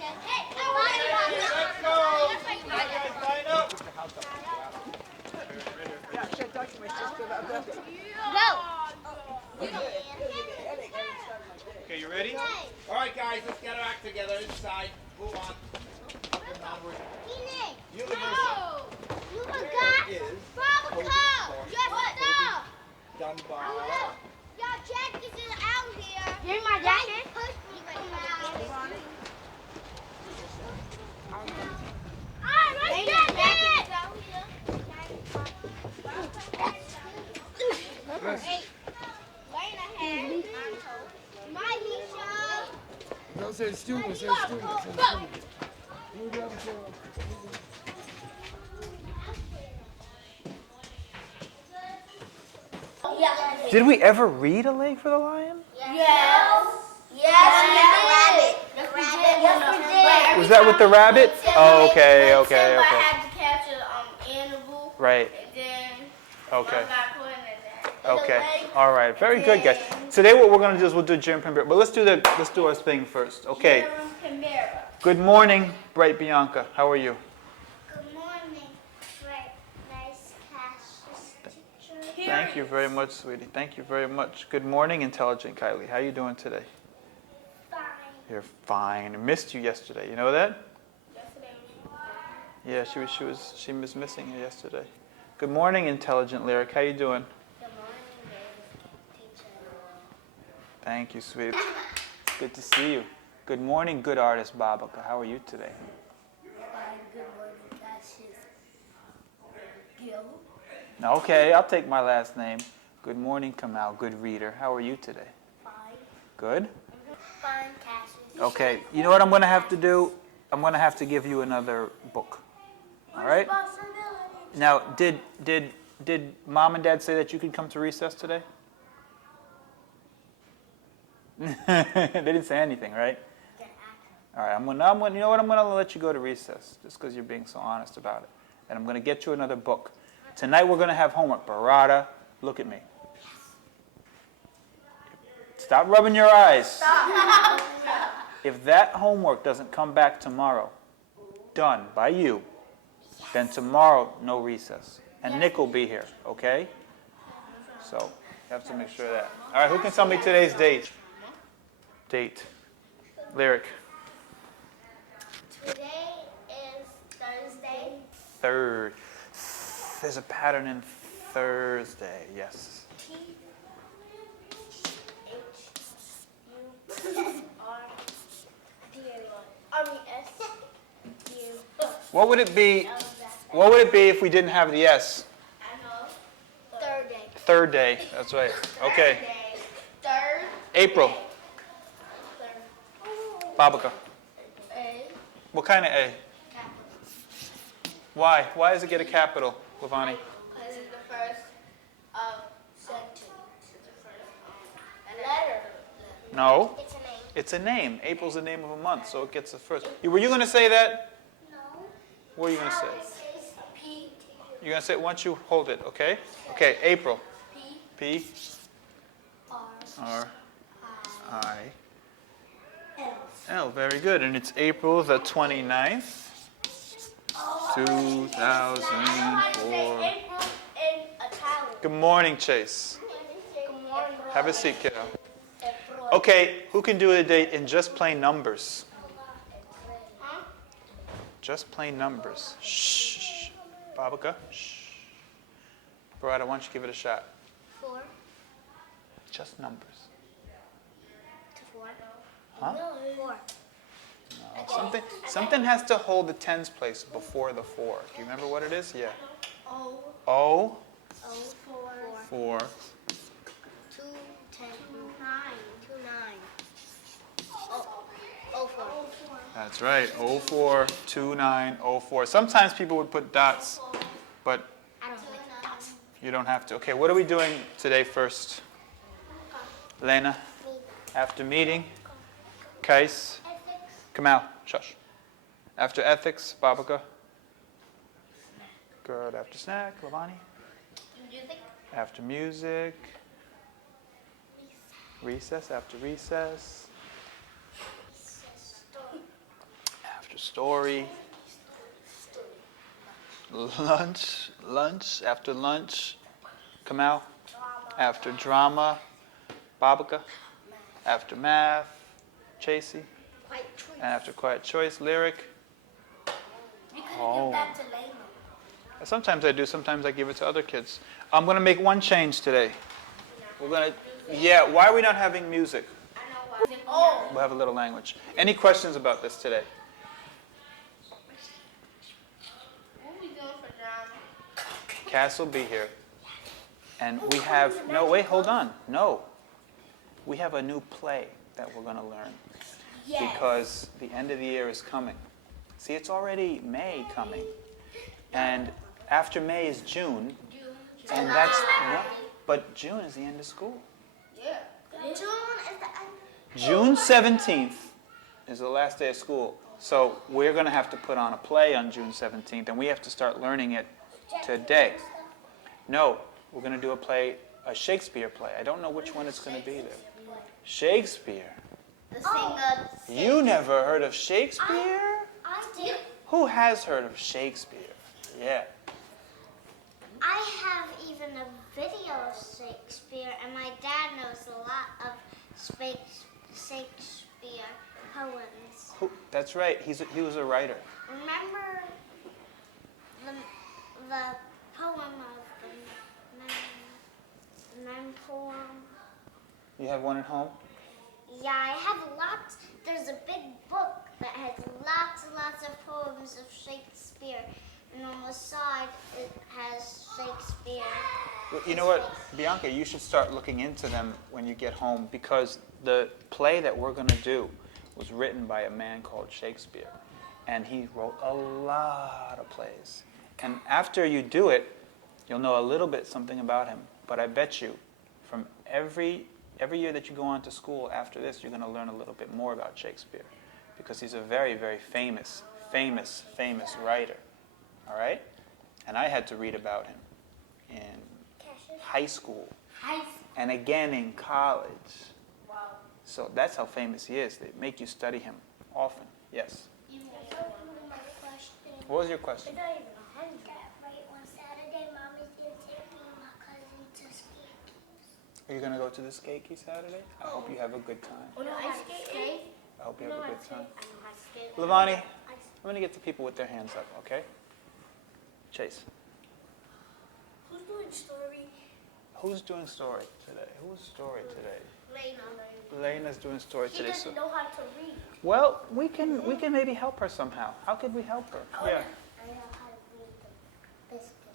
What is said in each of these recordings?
Let's go. Line up. Okay, you ready? All right, guys, let's get our act together inside. Move on. Up and onward. Universal. Is Dunbar. Yo, check this is out here. Here's my jacket. Push me right now. Here's my jacket. Hey, Lena has my Misha. Don't say student, say student. Say student. Did we ever read A Leg for the Lion? Yes. Yes, we did. Was that with the rabbit? Oh, okay. I had to catch an animal. Right. And then Okay. I got put in there. Okay. All right. Very good, guys. Today, what we're going to do is we'll do Jim Primera, but let's do our thing first. Okay. Chimera. Good morning, Bright Bianca. How are you? Good morning, Fred. Nice Cassius teacher. Thank you very much, sweetie. Thank you very much. Good morning, Intelligent Kylie. How are you doing today? Fine. You're fine. I missed you yesterday. You know that? Yesterday Yeah, she was missing you yesterday. Good morning, Intelligent Lyric. How you doing? Good morning, teacher. Thank you, sweetie. It's good to see you. Good morning, good artist Babaka. How are you today? Good morning, Cassius. Gil. Okay, I'll take my last name. Good morning, Kamal. Good reader. How are you today? Fine. Good? Fine, Cassius. Okay, you know what I'm going to have to do? I'm going to have to give you another book. All right? Now, did Mom and Dad say that you could come to recess today? They didn't say anything, right? All right, you know what? I'm gonna let you go to recess just because you're being so honest about it. And I'm gonna get you another book. Tonight we're gonna have homework. Barada, look at me. Stop rubbing your eyes. If that homework doesn't come back tomorrow, done by you, then tomorrow no recess. And Nick will be here, okay? So you have to make sure of that. All right, who can tell me today's date? Date. Lyric. Today is Thursday. Third. There's a pattern in Thursday, yes. What would it be? What would it be if we didn't have the S? Third day. Third day. That's right. Okay. Third. April. Babaka. A. What kind of A? Why? Why does it get a capital, Lavani? Because it's the first sentence. It's the first letter. No. It's a name. It's a name. April's the name of a month, so it gets the first. Were you going to say that? No. What are you going to say? Alice is P. You're going to say it once you hold it, okay? Okay, April. P. P. R. R. I. L. L. Very good. And it's April the 29th, 2004. April in Italian. Good morning, Chase. Good morning. Have a seat, kiddo. April. Okay, who can do the date in just plain numbers? Huh? Just plain numbers. Shh. Babaka. Shh. Barada, why don't you give it a shot? 4 Just numbers. to 4. Huh? 4. Something has to hold the tens place before the 4. Do you remember what it is? Yeah. O. O. 4. 4. 2, 10, 9. 2, 9. O 4. That's right. 04, 29, 04. Sometimes people would put dots, but I don't like dots. you don't have to. Okay, what are we doing today first? Lena, after meeting. Kais, Ethics. Kamal, shush. After ethics, Babaka. Good. After snack, Lavani. Music. After music. Recess, after recess. story. Lunch, after lunch. Kamal? After drama. Babaka? After math. Chasey? And after quiet choice, lyric. You could Oh. give that to Layla. Sometimes I do, sometimes I give it to other kids. I'm going to make one change today. Why are we not having music? I know why. Oh. We'll have a little language. Any questions about this today? What we doing for drama? Cass will be here. And we have, no, wait, hold on. No. We have a new play that we're going to learn. Because the end of the year is coming. See, it's already May coming. And after May is June. And that's, no, but June is the end of school. Yeah. June is the end. June 17th is the last day of school. So we're going to have to put on a play on June 17th, and we have to start learning it today. No, we're going to do a Shakespeare play. I don't know which one it's going to be though. Shakespeare? The singer. You never heard of Shakespeare? I did. Who has heard of Shakespeare? Yeah. I have even a video of Shakespeare, and my dad knows a lot of Shakespeare poems. That's right. He was a writer. Remember the poem of the men poem? You have one at home? Yeah, I have lots. There's a big book that has lots and lots of poems of Shakespeare. And on the side, it has Shakespeare. Well, you know what, Bianca, you should start looking into them when you get home, because the play that we're going to do was written by a man called Shakespeare. And he wrote a lot of plays. And after you do it, you'll know a little bit something about him. But I bet you, from every year that you go on to school after this, you're going to learn a little bit more about Shakespeare. Because he's a very, very famous writer. All right? And I had to read about him in high school and again in college. Wow. So that's how famous he is. They make you study him often. Yes? What was your question? Right, on Saturday, Mommy's going to take me and my cousin to skate. Are you going to go to the Skakey Saturday? I hope you have a good time. Ice skate? I hope you have a good time. I know how to skate. Lavani, I'm going to get the people with their hands up, okay? Chase. Who's doing story? Who's doing story today? Who's story today? Layla. Lena's doing story She today. doesn't know how to read. Well, we can maybe help her somehow. How could we help her? Yeah. I know how to read the biscuit.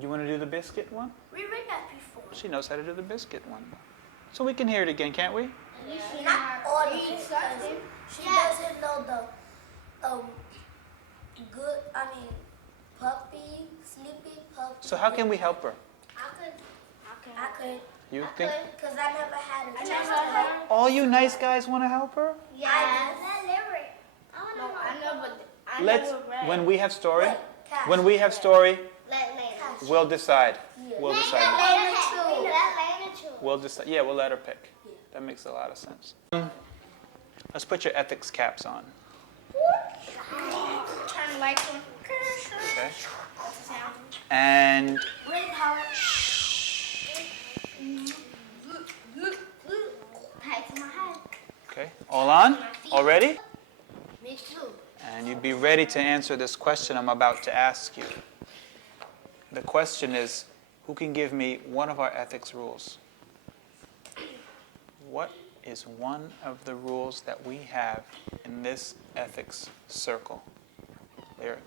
You want to do the biscuit one? We read that before. She knows how to do the biscuit one. So we can hear it again, can't we? Not all of it. She doesn't know the puppy, sleepy puppy. So how can we help her? I could. You think? Because I never had a chance to help. All you nice guys want to help her? Yes. No, I Let's, never read. when we have story, Cash. when we have story, Let Layla. we'll decide. We'll decide. Layla too. We'll decide. Yeah, we'll let her pick. That makes a lot of sense. Let's put your ethics caps on. Turn the lights on. Okay. That's the sound. And Ring Howard. Tight to my head. okay, all on? All ready? Me too. And you'd be ready to answer this question I'm about to ask you. The question is, who can give me one of our ethics rules? What is one of the rules that we have in this ethics circle? Lyric.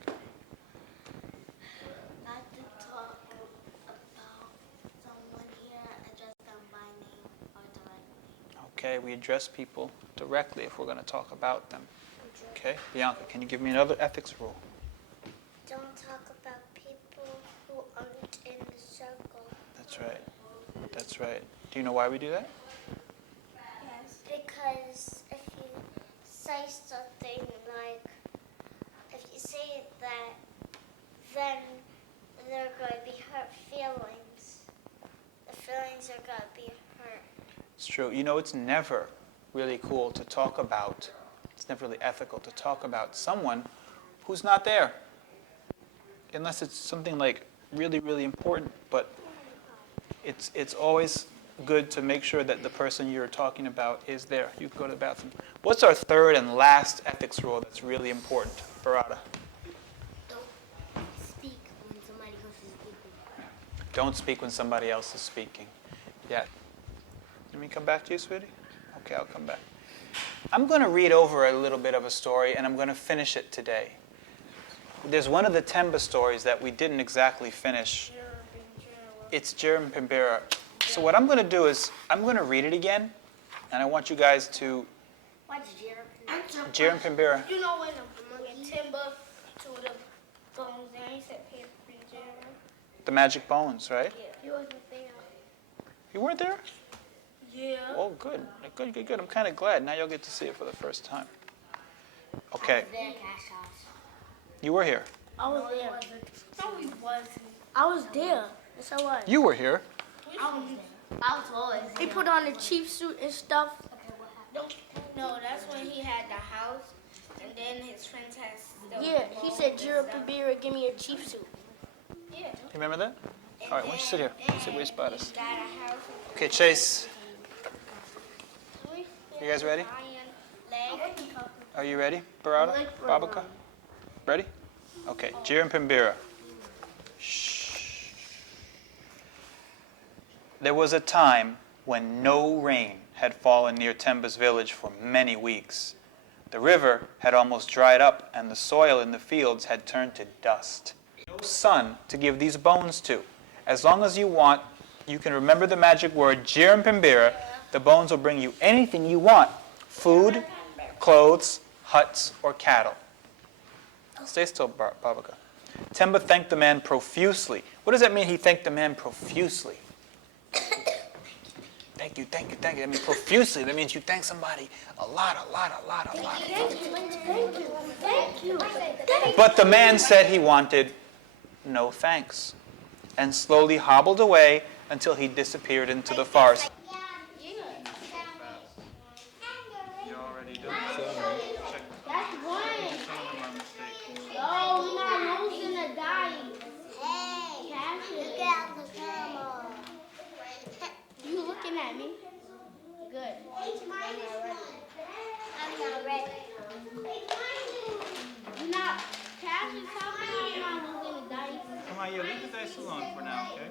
Not to talk about someone here, address them by name or directly. Okay, we address people directly if we're going to talk about them. Okay, Bianca, can you give me another ethics rule? Don't talk about people who aren't in the circle. That's right. That's right. Do you know why we do that? Yes. Because if you say something like, if you say that, then there are going to be hurt feelings. The feelings are going to be hurt. It's true. You know, it's never really cool to talk about It's never really ethical to talk about someone who's not there. Unless it's something like really, really important. But it's always good to make sure that the person you're talking about is there. You can go to the bathroom. What's our third and last ethics rule that's really important, Barada? Speak when somebody else is speaking. Don't speak when somebody else is speaking. Yeah. Let me come back to you, sweetie? Okay, I'll come back. I'm going to read over a little bit of a story, and I'm going to finish it today. There's one of the Temba stories that we didn't exactly finish. It's Jerem Pimbera. So what I'm going to do is, I'm going to read it again, and I want you guys to... What's Jerem? Jerem Pimbera. You know when Timber to the bones and he said pay for Jerem? The Magic Bones, right? Yeah. He wasn't there. You weren't there? Yeah. Oh, good. Good. I'm kind of glad. Now you'll get to see it for the first time. Okay. There, Cash House. You were here. I was there. No, he wasn't. I was there. Yes, I was. You were here. I was always there. He put on the chief suit and stuff. No, that's when he had the house, and then his friends had stuff. Yeah, he said, Jerem Pimbera, give me a chief suit. Yeah. You remember that? All right, why don't you sit here? Sit where you spot us. Got a house. Okay, Chase. You guys ready? Are you ready, Barada? Babaka? Ready? Okay, Jerem Pimbera. Shh. There was a time when no rain had fallen near Temba's village for many weeks. The river had almost dried up, and the soil in the fields had turned to dust. No sun to give these bones to. As long as you want, you can remember the magic word, Jerem Pimbera. The bones will bring you anything you want. Food, clothes, huts, or cattle. Stay still, Babaka. Temba thanked the man profusely. What does that mean, he thanked the man profusely? Thank you. That means profusely. That means you thank somebody a lot. Thank you. But the man said he wanted no thanks, and slowly hobbled away until he disappeared into the forest. You already done That's one. Oh, we're not losing the dying. Hey, Cash look it. at the camera. You looking at me? Good. I'm not ready. You're not. Cash is helping you. You're not losing the dice. Come on, yeah, leave the dice alone for now, okay?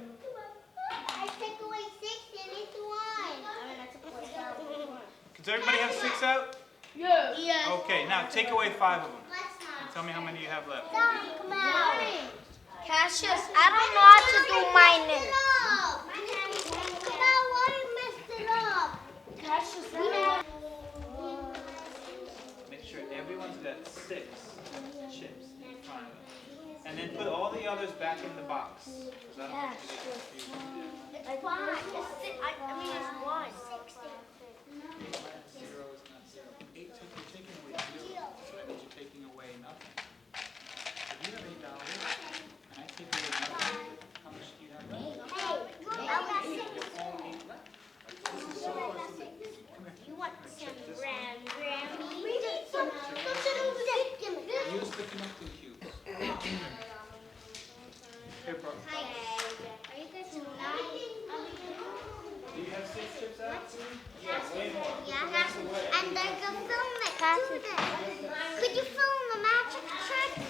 I took away 6 and it's 1. Does everybody have 6 out? Yeah. Yeah. Okay, now take away 5 of them. Tell me how many you have left. Daddy, come out. Cassius, I don't know how to do mine. Come out, why you messed it up? Cassius, Make sure everyone's got 6 chips in front of them. And then put all the others back in the box. 'Cause I don't want you to get confused. it's fine. I mean, it's one. 0 is not 0. 8, you're taking away 0. So that means you're taking away nothing. If you have $8 and I take away nothing, how much do you have left? You want some Grammy? We need some. Use the connecting cubes. Here, bro. Hi, guys. Are you guys tonight? Do you have 6 chips out? Yeah, and they're gonna film it too then. Could you film